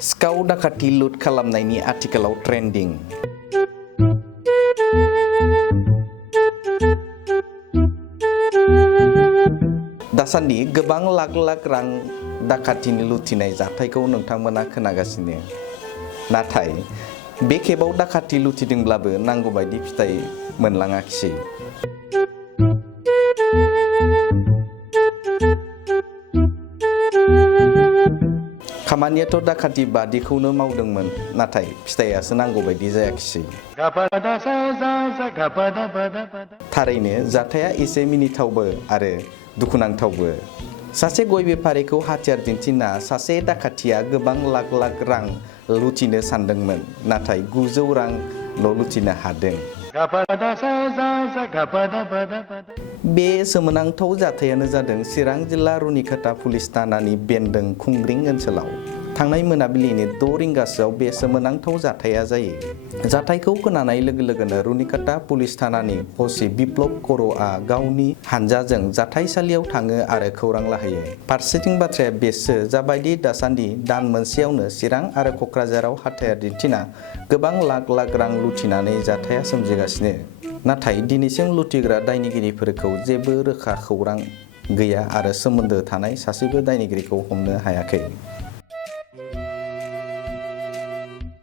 सिखाव दाखाथि लुट खालामनायनि आथिखालाव ट्रेन्डिं। दासान्दि गोबां लाख लाख रां दाखाथिनि लुथिनाय जाथायखौ नोंथांमोना खोनागासिनो। नाथाय बे खेबाव दाखाथि लुथिदोंब्लाबो नांगौ बायदि फिथाइ मोनलाङाखिसै। खामानियाथ' दाखाथि बादिखौनो मावदोंमोन, नाथाय फिथाइयासो नांगौ बायदि जायाखिसै। थारैनो जाथाया एसे मिनिथावबो आरो दुखुनांथावबो। सासे गय बेफारिखौ हाथियार दिन्थिना सासे दाखाथिया गोबां लाख लाख रां लुथिनो सानदोंमोन, नाथाय 900 रांल' लुथिनो हादों। बे सोमोनांथाव जाथायानो जादों चिरां जिल्ला रुनिकाटा पुलिस थानानि बेन्दों खुंग्रिं ओनसोलाव। थांनाय मोनाबिलिनि 6 रिंगासोआव बे सोमोनांथाव जाथाया जायो। जाथायखौ खोनानाय लोगो लोगोनो रुनिकाटा पुलिस थानानि असि बिप्लब कर'आ गावनि हानजाजों जाथायसालियाव थाङो आरो खौरां लाहैयो। फारसेथिं बाथ्राया बेसो जाबायदि दासान्दि दान मोनसेयावनो चिरां आरो क'क्राझाराव हाथियार दिन्थिना गोबां लाख लाख रां लुथिनानै जाथाया सोमजिगासिनो। नाथाय दिनैसिम लुथिग्रा दायनिगिरिफोरखौ जेबो रोखा खौरां गैया आरो सोमोन्दो थानाय सासेबो दायनिगिरिखौ हमनो हायाखै।